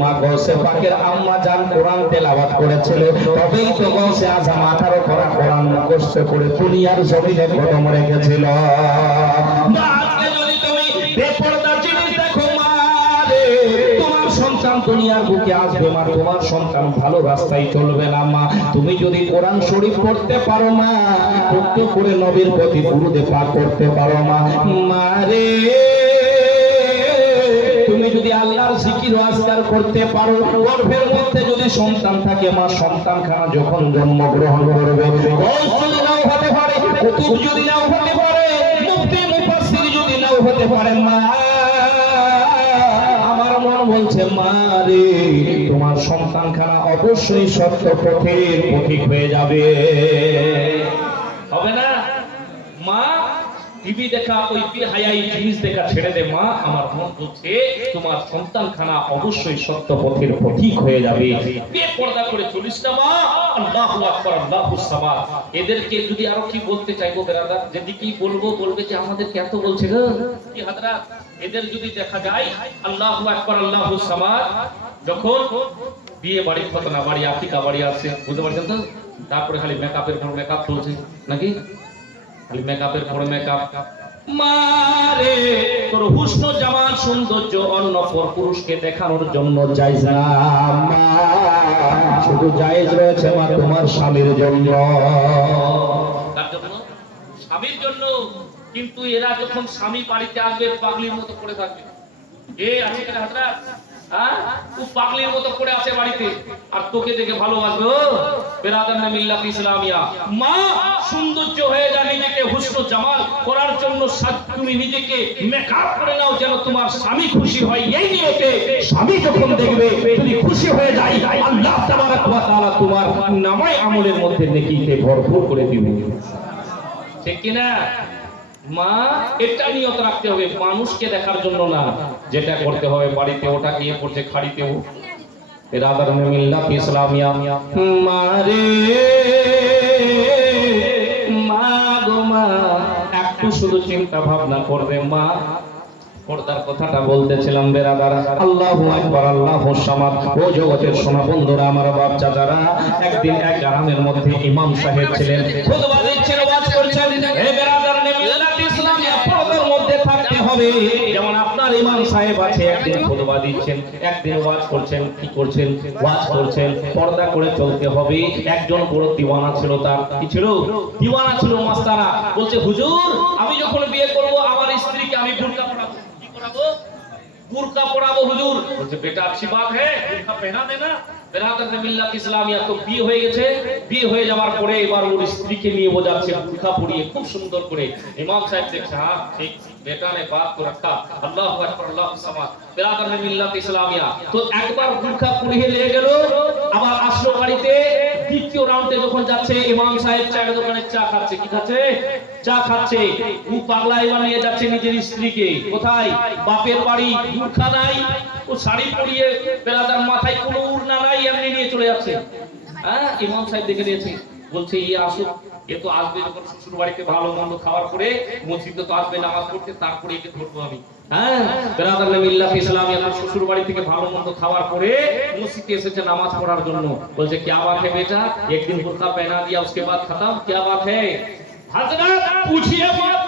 মা গৌসে পাকের আম্মা জান কোরআন তেলাওয়াত করেছিল, তবেই তো গৌসে আজম 18 পারা কোরআন মুখস্থ করে দুনিয়ার জমিনে কদম রেখেছিল। মা আজকে যদি তুমি বেপরদা জিনিস দেখো মা রে, তোমার সন্তান দুনিয়ার বুকে আসবে মা, তোমার সন্তান ভালো রাস্তায় চলবে না মা। তুমি যদি কোরআন শরীফ পড়তে পারো মা, পড়তে করে নবীর প্রতি দুরূদে পাক করতে পারো মা, মা রে তুমি যদি আল্লাহর জিকির ও আজকার করতে পারো, গর্ভের মধ্যে যদি সন্তান থাকে মা, সন্তানখানা যখন জন্মগ্রহণ করবে, যদি নাও হতে পারে, কুতুব যদি নাও হতে পারে, মুফতি মুফাসসির যদি নাও হতে পারে মা, আমার মন বলছে মা রে তোমার সন্তানখানা অবশ্যই সত্য পথের পথিক হয়ে যাবে। হবে না মা? টিভি দেখা, ওই বেহায়াই জিনিস দেখা ছেড়ে দে মা, আমার মন বলছে তোমার সন্তানখানা অবশ্যই সত্য পথের পথিক হয়ে যাবে। বেপরদা করে চলিস না মা। আল্লাহু আকবার, আল্লাহুস সামাদ। এদেরকে যদি আরো কি বলতে চাইবো বেরাদার, যদি কি বলবো, বলবে যে আমাদেরকে এত বলছে গো কি হাজরাত। এদের যদি দেখা যায় আল্লাহু আকবার, আল্লাহুস সামাদ, যখন বিয়ে বাড়ি, খতনা বাড়ি, আকিকা বাড়ি আছে, বুঝতে পারছেন তো, তারপরে খালি মেকআপের পর মেকআপ চলছে নাকি, খালি মেকআপের পর মেকআপ। মারে তোর হুসন জামাল সৌন্দর্য অন্য পর পুরুষকে দেখানোর জন্য জায়েজ না মা, শুধু জায়েজ রয়েছে মা তোমার স্বামীর জন্য। তার জন্য স্বামীর জন্য। কিন্তু এরা যখন স্বামী বাড়িতে আসবে পাগলির মতো পড়ে থাকবে। এ আছে কিনা হাজরাত, তুই পাগলির মতো পড়ে আছে বাড়িতে, আর তোকে দেখে ভালোবাসবে ও বেরাদার মিল্লাত ইসলামিয়া। মা সৌন্দর্য হয়ে যা, নিজেকে হুসন জামাল করার জন্য তুমি নিজেকে মেকআপ করে নাও যেন তোমার স্বামী খুশি হয়। এই নিয়তে স্বামী যখন দেখবে যদি খুশি হয়ে যায়, আল্লাহ তাবারক ওয়া তাআলা তোমার নামায় আমলের মধ্যে নেকিতে ভরপুর করে দিবে। ঠিক কি না মা? এটা নিয়ত রাখতে হবে, মানুষকে দেখার জন্য না। যেটা করতে হবে বাড়িতে, ওটা গিয়ে করছে খাড়িতেও। বেরাদার মিল্লাত ইসলামিয়া মা রে, মা গো মা, একটু শুধু চিন্তা ভাবনা করবে মা। পর্দার কথাটা বলতেছিলাম বেরাদার। আল্লাহু আকবার, আল্লাহুস সামাদ। ও জগতের সোনা বন্ধুরা, আমার বাপ চাচারা, একদিন এক গ্রামের মধ্যে ইমাম সাহেব ছিলেন, খুতবা দিচ্ছেন, ওয়াজ করছেন। হে বেরাদার মিল্লাত ইসলামিয়া, পর্দার মধ্যে থাকতে হবে। যেমন আপনার ইমাম সাহেব আছে, একদিন খুতবা দিচ্ছেন, একদিন ওয়াজ করছেন। কি করছেন? ওয়াজ করছেন। পর্দা করে চলতে হবে। একজন বড় দিওয়ানা ছিল, তার কি ছিল? দিওয়ানা ছিল, মাস্তানা। বলছে হুজুর, আমি যখন বিয়ে করব আমার স্ত্রীকে আমি বুরকা পরাবো। बुर्का पढ़ाबो हुजूर। বলছে বেটা अच्छी बात है, बुर्का पहना देना। বেরাদার মিল্লাত ইসলামিয়া তো বিয়ে হয়ে গেছে। বিয়ে হয়ে যাওয়ার পরে এবার ওর স্ত্রীকে নিয়ে বোঝাচ্ছে বুরকা পরিয়ে খুব সুন্দর করে। ইমাম সাহেব দেখছে, হ্যাঁ ঠিক, বেটা ने बात को रखा। আল্লাহু আকবার, আল্লাহুস সামাদ। বেরাদার মিল্লাত ইসলামিয়া তো একবার বুরকা পরিয়ে নিয়ে গেল, আবার আসলো বাড়িতে। দ্বিতীয় রাউন্ডে যখন যাচ্ছে, ইমাম সাহেব চায়ের দোকানে চা খাচ্ছে। কি খাচ্ছে? চা খাচ্ছে। ও পাগলা এবার নিয়ে যাচ্ছে নিজের স্ত্রীকে কোথায়? বাপের বাড়ি। বুরকা নাই, ও শাড়ি পরিয়ে, বেরাদার মাথায় কোনো উড়না নাই, এমনি নিয়ে চলে যাচ্ছে। হ্যাঁ, ইমাম সাহেব দেখে নিয়েছে, বলছে এই আসুক, এ তো আসবে যখন শ্বশুর বাড়িতে ভালো মন্দ খাওয়ার পরে, মসজিদে তো আসবে নামাজ পড়তে, তারপরে একে ধরবো আমি। হ্যাঁ, বেরাদার মিল্লাত ইসলামিয়া তো শ্বশুর বাড়ি থেকে ভালো মন্দ খাওয়ার পরে মসজিদে এসেছে নামাজ পড়ার জন্য। বলছে क्या बात है बेटा, एक दिन बुर्का पहना दिया उसके बाद खत्म, क्या बात है? हजरत पूछिए मत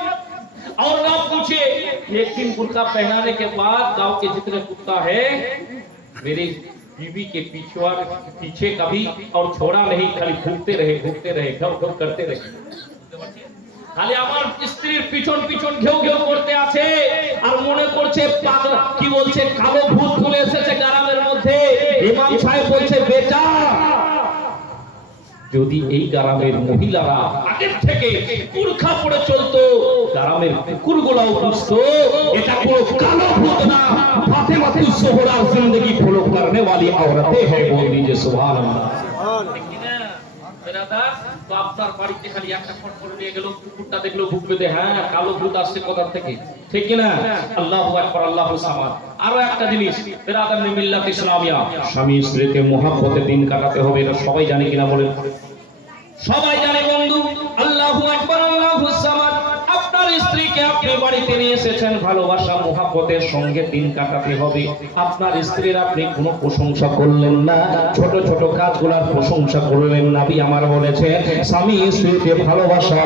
और ना पूछिए, एक दिन बुर्का पहनाने के बाद गांव के जितने कुत्ता है मेरी बीवी के पीछे कभी और छोड़ा नहीं, खाली घूमते रहे घर घर करते रहे। খালি আমার স্ত্রীর পিছন পিছন ঘেউ ঘেউ করতে আছে, আর মনে করছে পাগলা, কি বলছে, কালো ভূত চলে এসেছে গ্রামের মধ্যে। ইমাম সাহেব বলছে বেটা, যদি এই গ্রামের মহিলারা আগের থেকে বুরকা পরে চলতো, গ্রামের কুকুরগুলাও বুঝতো এটা কোনো কালো ভূত না, ফাতেমা তুজ জোহরার জিন্দেগি ফলো করনে वाली औरतें हैं। बोल दीजिए सुभान अल्लाह। তো আপনার বাড়িতে খালি একটা ফটফট নিয়ে গেল, কুকুরটা দেখলো ভুক বেঁধে, হ্যাঁ কালো ভূত আসছে কোথা থেকে, ঠিক কিনা? আল্লাহু আকবার, আল্লাহুস সামাদ। আরো একটা জিনিস, বেরাদার মিল্লাত ইসলামিয়া, স্বামী স্ত্রীকে মহব্বতে দিন কাটাতে হবে, এটা সবাই জানে কিনা বলেন? সবাই জানে বন্ধু। আল্লাহু আকবার, আল্লাহুস সামাদ। আপনার আপনার স্ত্রীকে আপনি বাড়িতে নিয়ে এসেছেন, ভালোবাসা মোহাব্বতের সঙ্গে দিন কাটাতে হবে। আপনার স্ত্রীর আপনি কোনো প্রশংসা করলেন না, ছোট ছোট কাজগুলোর প্রশংসা করলেন না। নবী আমার বলেছেন স্বামী স্ত্রীকে ভালোবাসা